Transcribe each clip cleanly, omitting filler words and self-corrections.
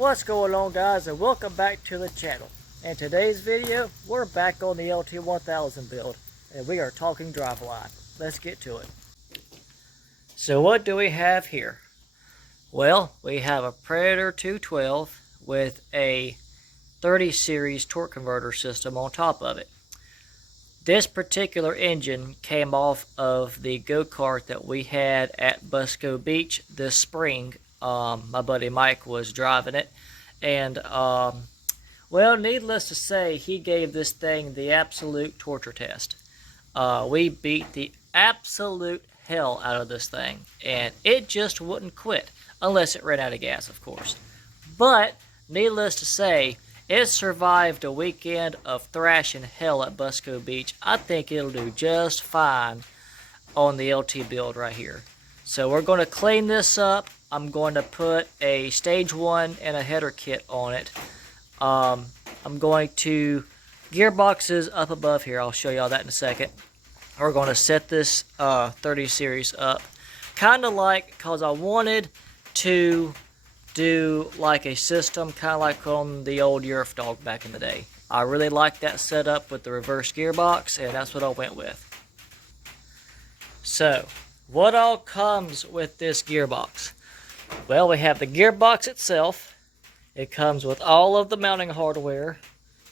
What's going on, guys, and welcome back to the channel. In today's video, we're back on the LT1000 build, and we are talking Driveline. Let's get to it. So what do we have here? Well, we have a Predator 212 with a 30 series torque converter system on top of it. This particular engine came off of the go-kart that we had at Busco Beach this spring. My buddy Mike was driving it, and well, needless to say, he gave this thing the absolute torture test. We beat the absolute hell out of this thing, and it just wouldn't quit unless it ran out of gas, of course. But needless to say, it survived a weekend of thrashing hell at Busco Beach. I think it'll do just fine on the LT build right here. So we're going to clean this up. I'm going to put a stage 1 and a header kit on it. I'm going to gearboxes up above here. I'll show y'all that in a second. We're going to set this 30 series up. Kind of like, because I wanted to do like a system, kind of like on the old Yerf Dog back in the day. I really like that setup with the reverse gearbox, and that's what I went with. So, what all comes with this gearbox? Well, we have the gearbox itself. It comes with all of the mounting hardware.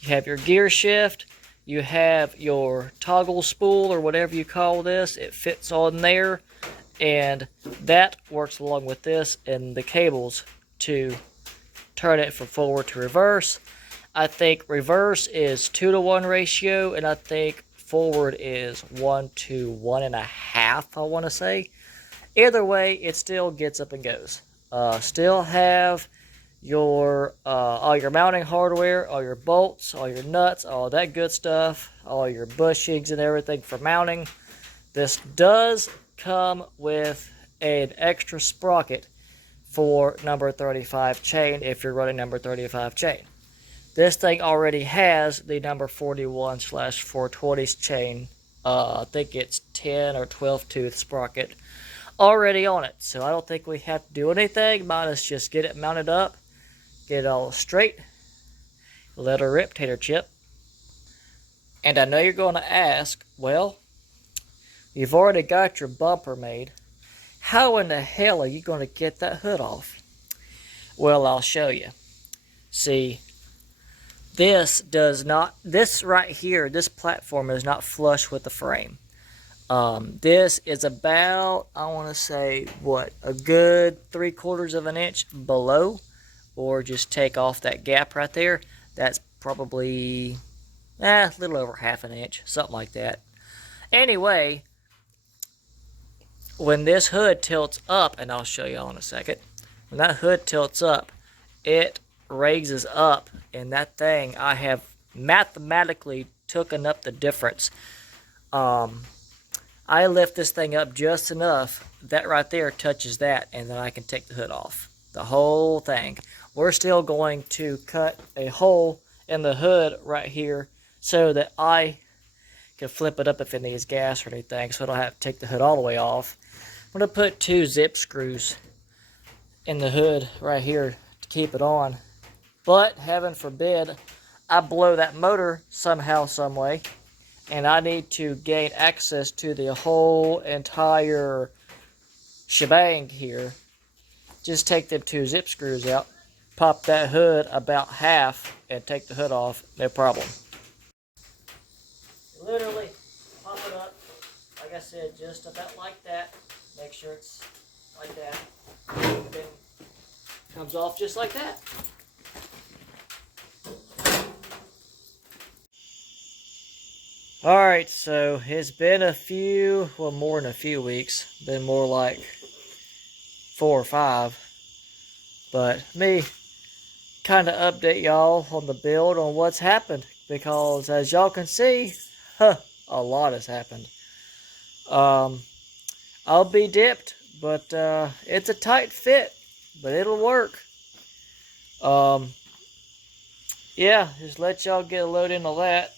You have your gear shift. You have your toggle spool, or whatever you call this. It fits on there, and that works along with this and the cables to turn it from forward to reverse. I think reverse is 2-to-1 ratio, and I think forward is 1 to 1.5, I want to say. Either way, it still gets up and goes. Still have your all your mounting hardware, all your bolts, all your nuts, all that good stuff, all your bushings and everything for mounting. This does come with an extra sprocket for number 35 chain if you're running number 35 chain. This thing already has the number 41/420 chain. I think it's 10 or 12 tooth sprocket already on it, so I don't think we have to do anything minus just get it mounted up, get it all straight, let her rip, tater chip. And I know you're going to ask, well, you've already got your bumper made. How in the hell are you going to get that hood off? Well, I'll show you. See, this right here, this platform is not flush with the frame. This is about, I want to say, what, a good 3/4 of an inch below, or just take off that gap right there. That's probably a little over half an inch, something like that. Anyway, when this hood tilts up, and I'll show y'all in a second, when that hood tilts up, it raises up, and that thing, I have mathematically taken up the difference. I lift this thing up just enough, that right there touches that, and then I can take the hood off. The whole thing. We're still going to cut a hole in the hood right here so that I can flip it up if it needs gas or anything, so I don't have to take the hood all the way off. I'm going to put 2 zip screws in the hood right here to keep it on. But, heaven forbid, I blow that motor somehow, some way, and I need to gain access to the whole entire shebang here. Just take them 2 zip screws out, pop that hood about half, and take the hood off, no problem. Literally pop it up, like I said, just about like that. Make sure it's like that. And then comes off just like that. Alright, so it's been a few, well, more than a few weeks. Been more like 4 or 5. But me kind of update y'all on the build on what's happened. Because as y'all can see, a lot has happened. I'll be dipped, but it's a tight fit. But it'll work. Yeah, just let y'all get a load into that.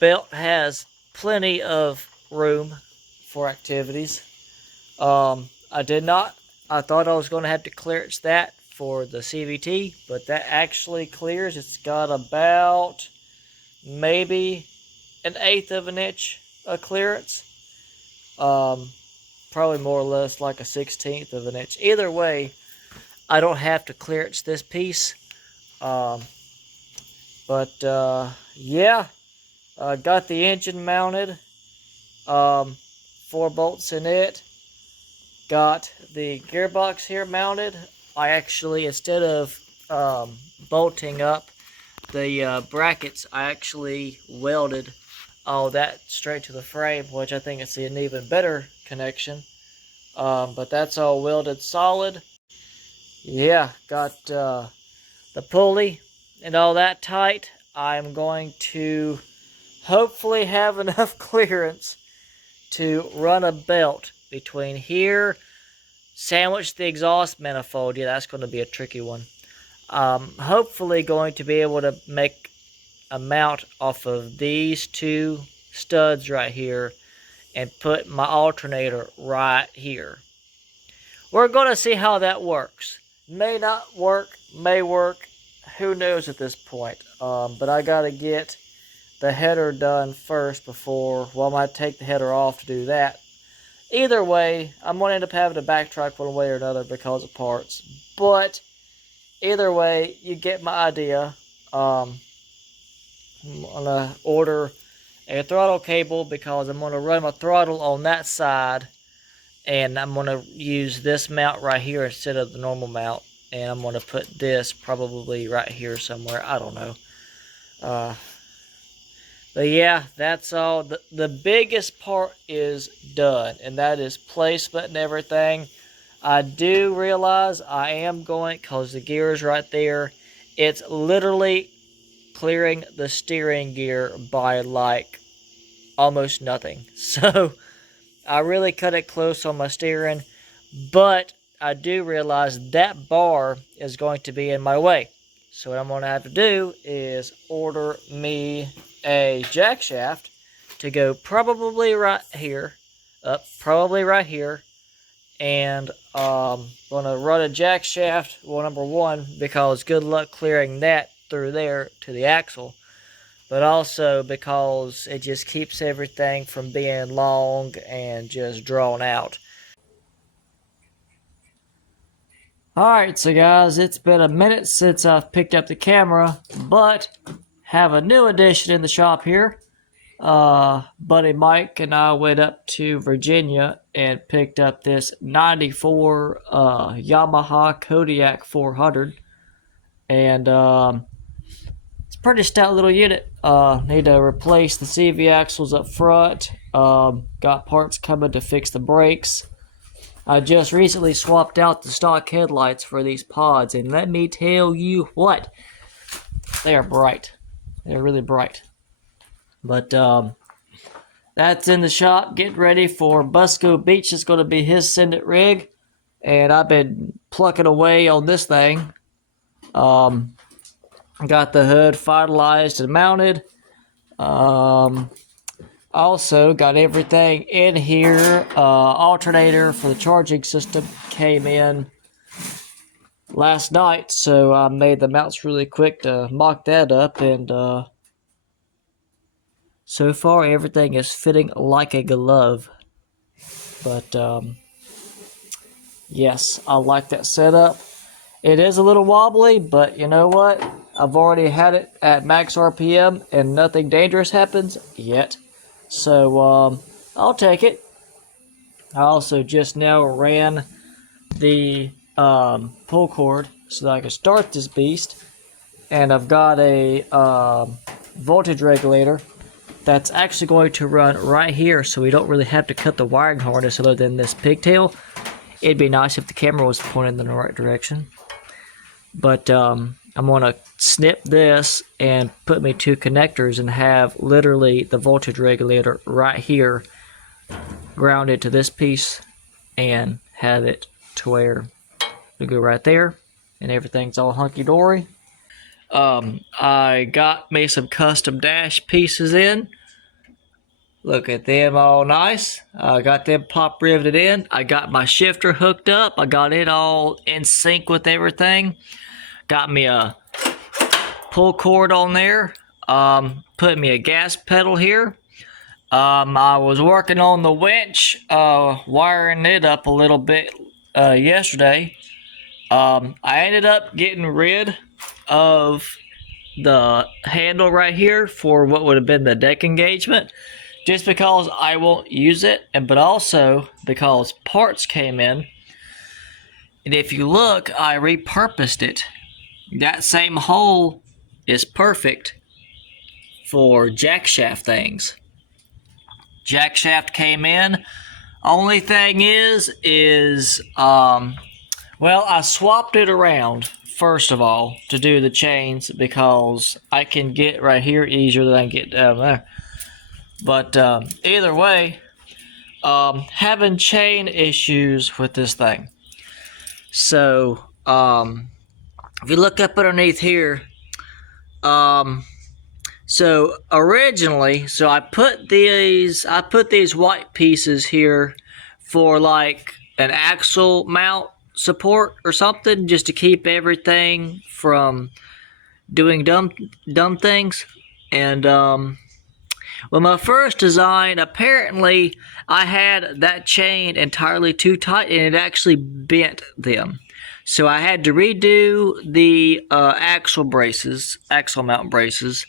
Belt has plenty of room for activities. I did not I thought I was going to have to clearance that for the CVT, but that actually clears. It's got about maybe 1/8 of an inch of clearance. Probably more or less like a 1/16 of an inch. Either way, I don't have to clearance this piece. Yeah, got the engine mounted. 4 bolts in it. Got the gearbox here mounted. I actually, instead of bolting up the brackets, I actually welded all that straight to the frame, which I think is an even better connection. But that's all welded solid. Yeah, got the pulley and all that tight. I'm going to hopefully have enough clearance to run a belt between here, sandwich the exhaust manifold. Yeah, that's going to be a tricky one. Hopefully going to be able to make a mount off of these 2 studs right here and put my alternator right here. We're going to see how that works. May not work, may work, who knows at this point. But I got to get the header done first before, well, I might take the header off to do that. Either way, I'm going to end up having to backtrack one way or another because of parts. But either way, you get my idea. I'm going to order a throttle cable because I'm going to run my throttle on that side. And I'm going to use this mount right here instead of the normal mount. And I'm going to put this probably right here somewhere. I don't know. But yeah, that's all. The biggest part is done. And that is placement and everything. I do realize I am going, because the gear is right there. It's literally clearing the steering gear by like almost nothing. So I really cut it close on my steering, but I do realize that bar is going to be in my way. So what I'm going to have to do is order me a jack shaft to go probably right here, probably right here, and I'm going to run a jack shaft, well, number one, because good luck clearing that through there to the axle. But also because it just keeps everything from being long and just drawn out. Alright, so guys, it's been a minute since I've picked up the camera, but have a new addition in the shop here. Buddy Mike and I went up to Virginia and picked up this 94 Yamaha Kodiak 400. And it's a pretty stout little unit. Need to replace the CV axles up front. Got parts coming to fix the brakes. I just recently swapped out the stock headlights for these pods, and let me tell you what, they are bright. They're really bright. But that's in the shop, getting ready for Busco Beach. It's going to be his send it rig, and I've been plucking away on this thing. Got the hood finalized and mounted. Also got everything in here. Alternator for the charging system came in last night, so I made the mounts really quick to mock that up, and so far everything is fitting like a glove. But yes, I like that setup. It is a little wobbly, but you know what? I've already had it at max RPM and nothing dangerous happens yet. So I'll take it. I also just now ran the pull cord so that I can start this beast. And I've got a voltage regulator that's actually going to run right here, so we don't really have to cut the wiring harness other than this pigtail. It'd be nice if the camera was pointed in the right direction. But I'm going to snip this and put me 2 connectors and have literally the voltage regulator right here grounded to this piece and have it to where we go right there and everything's all hunky-dory. I got me some custom dash pieces in. Look at them, all nice. I got them pop riveted in. I got my shifter hooked up. I got it all in sync with everything. Got me a pull cord on there. Put me a gas pedal here. I was working on the winch, wiring it up a little bit yesterday. I ended up getting rid of the handle right here for what would have been the deck engagement, just because I won't use it, but also because parts came in. And if you look, I repurposed it. That same hole is perfect for jack shaft things. Jack shaft came in. Only thing is well, I swapped it around first of all to do the chains because I can get right here easier than I can get down there. But either way, having chain issues with this thing. So if you look up underneath here, so originally, I put these white pieces here for like an axle mount support or something, just to keep everything from doing dumb things. And well, my first design, apparently I had that chain entirely too tight and it actually bent them. So I had to redo the axle mount braces.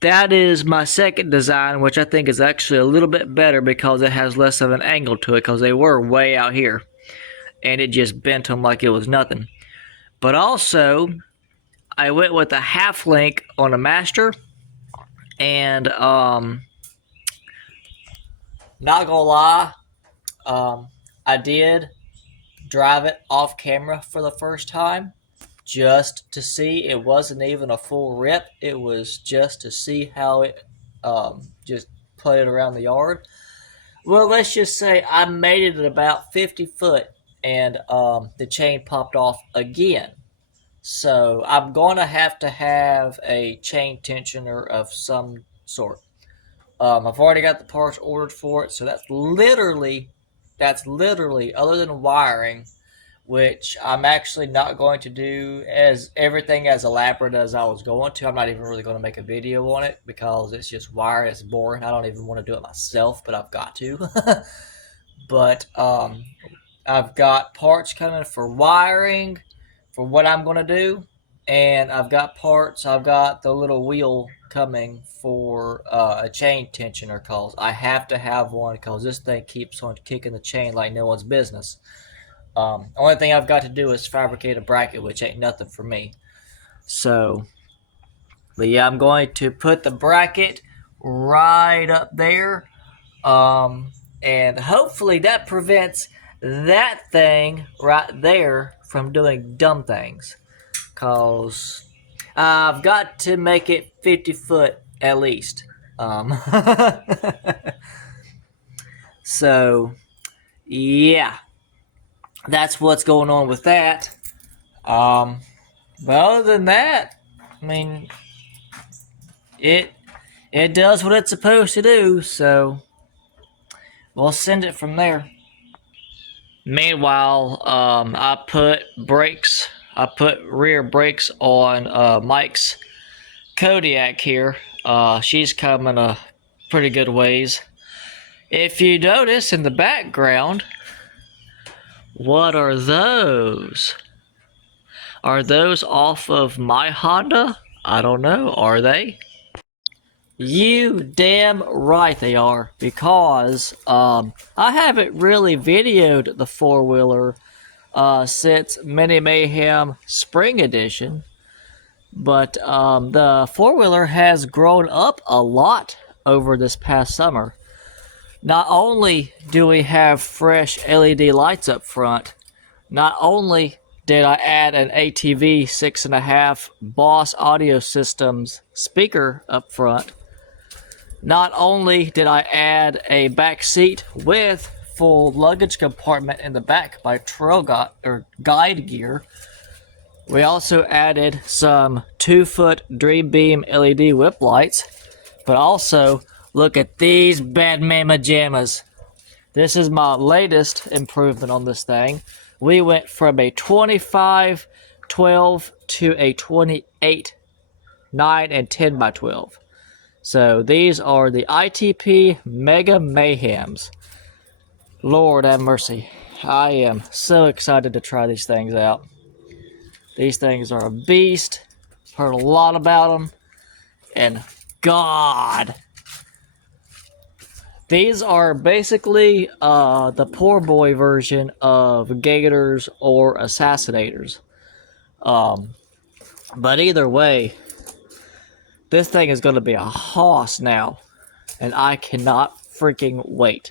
That is my second design, which I think is actually a little bit better because it has less of an angle to it, because they were way out here and it just bent them like it was nothing. But also, I went with a half link on a master, and not gonna lie, I did drive it off camera for the first time, just to see. It wasn't even a full rip. It was just to see how it just played around the yard. Well, let's just say I made it at about 50 foot and the chain popped off again. So I'm going to have a chain tensioner of some sort. I've already got the parts ordered for it, so that's literally, other than wiring, which I'm actually not going to do as everything as elaborate as I was going to. I'm not even really going to make a video on it because it's just wired. It's boring. I don't even want to do it myself, but I've got to. But I've got parts coming for wiring for what I'm going to do, and I've got the little wheel coming for a chain tensioner, because I have to have one because this thing keeps on kicking the chain like no one's business. Only thing I've got to do is fabricate a bracket, which ain't nothing for me. So, but yeah, I'm going to put the bracket right up there, and hopefully that prevents that thing right there from doing dumb things, cause I've got to make it 50 foot at least. So yeah, that's what's going on with that. But other than that, I mean, it does what it's supposed to do, so we'll send it from there. Meanwhile, I put rear brakes on Mike's Kodiak here. She's coming a pretty good ways. If you notice in the background, what are those? Are those off of my Honda? I don't know. Are they? You damn right they are, because I haven't really videoed the four-wheeler since Mini Mayhem Spring Edition, but the four-wheeler has grown up a lot over this past summer. Not only do we have fresh LED lights up front, not only did I add an ATV 6.5 Boss Audio Systems speaker up front, not only did I add a back seat with full luggage compartment in the back by Guide Gear, we also added some 2-foot Dream Beam LED whip lights, but also Look at these bad mama jammas. This is my latest improvement on this thing. We went from a 25 12 to a 28 9 and 10 by 12. So these are the ITP Mega Mayhems. Lord have mercy. I am so excited to try these things out. These things are a beast. Heard a lot about them. And God, these are basically the poor boy version of Gators or Assassinators. But either way, this thing is going to be a hoss now. And I cannot freaking wait.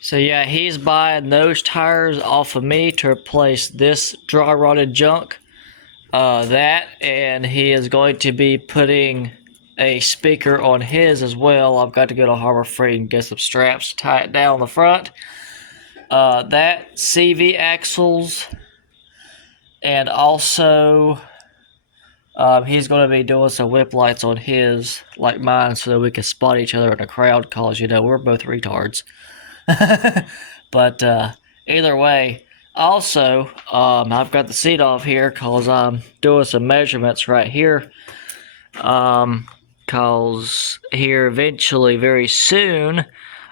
So yeah, he's buying those tires off of me to replace this dry rotted junk. That, and he is going to be putting a speaker on his as well. I've got to go to Harbor Freight and get some straps to tie it down the front. That, CV axles, and also he's going to be doing some whip lights on his, like mine, so that we can spot each other in a crowd, because, you know, we're both retards. But either way, also, I've got the seat off here because I'm doing some measurements right here. Because here eventually, very soon,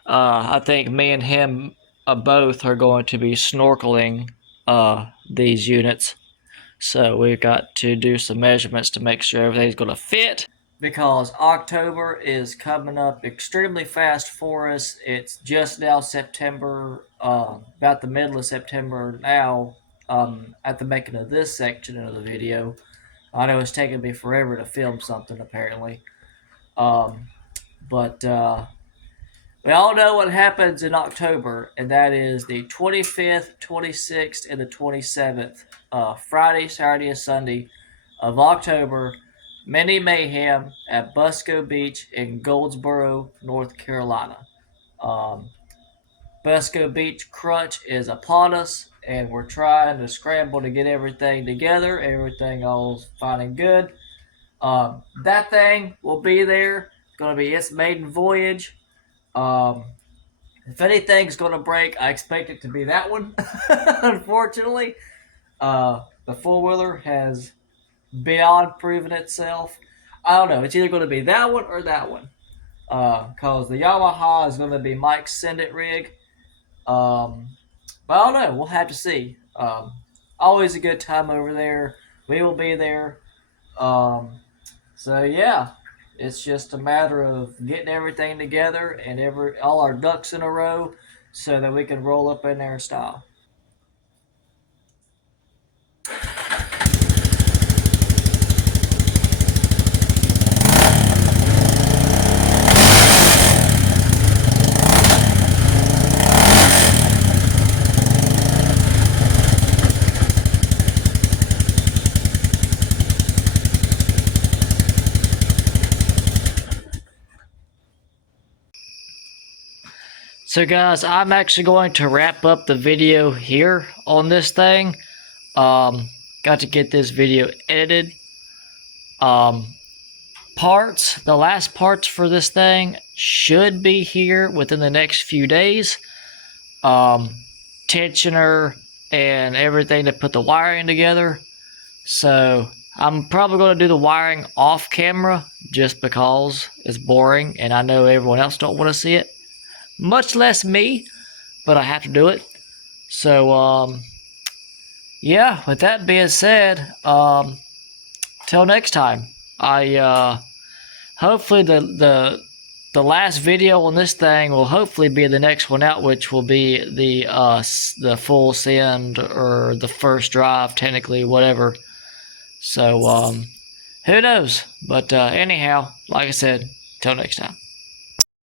I think me and him both are going to be snorkeling these units. So we've got to do some measurements to make sure everything's going to fit. Because October is coming up extremely fast for us. It's just now September, about the middle of September now, at the making of this section of the video. I know it's taking me forever to film something, apparently. But we all know what happens in October, and that is the 25th, 26th, and the 27th, Friday, Saturday, and Sunday of October. Mini Mayhem at Busco Beach in Goldsboro, North Carolina. Busco Beach Crunch is upon us, and we're trying to scramble to get everything together, everything all fine and good. That thing will be there. It's going to be its maiden voyage. If anything's going to break, I expect it to be that one. Unfortunately, the four-wheeler has beyond proven itself. I don't know. It's either going to be that one or that one. Because the Yamaha is going to be Mike's Send It rig. But I don't know. We'll have to see. Always a good time over there. We will be there. So yeah, it's just a matter of getting everything together and all our ducks in a row so that we can roll up in there in style. So guys, I'm actually going to wrap up the video here on this thing. Got to get this video edited. The last parts for this thing should be here within the next few days. Tensioner and everything to put the wiring together. So I'm probably going to do the wiring off camera just because it's boring and I know everyone else don't want to see it. Much less me, but I have to do it. So, yeah, with that being said, till next time, hopefully the last video on this thing will hopefully be the next one out, which will be the full send or the first drive, technically, whatever. So, who knows? But anyhow, like I said, till next time.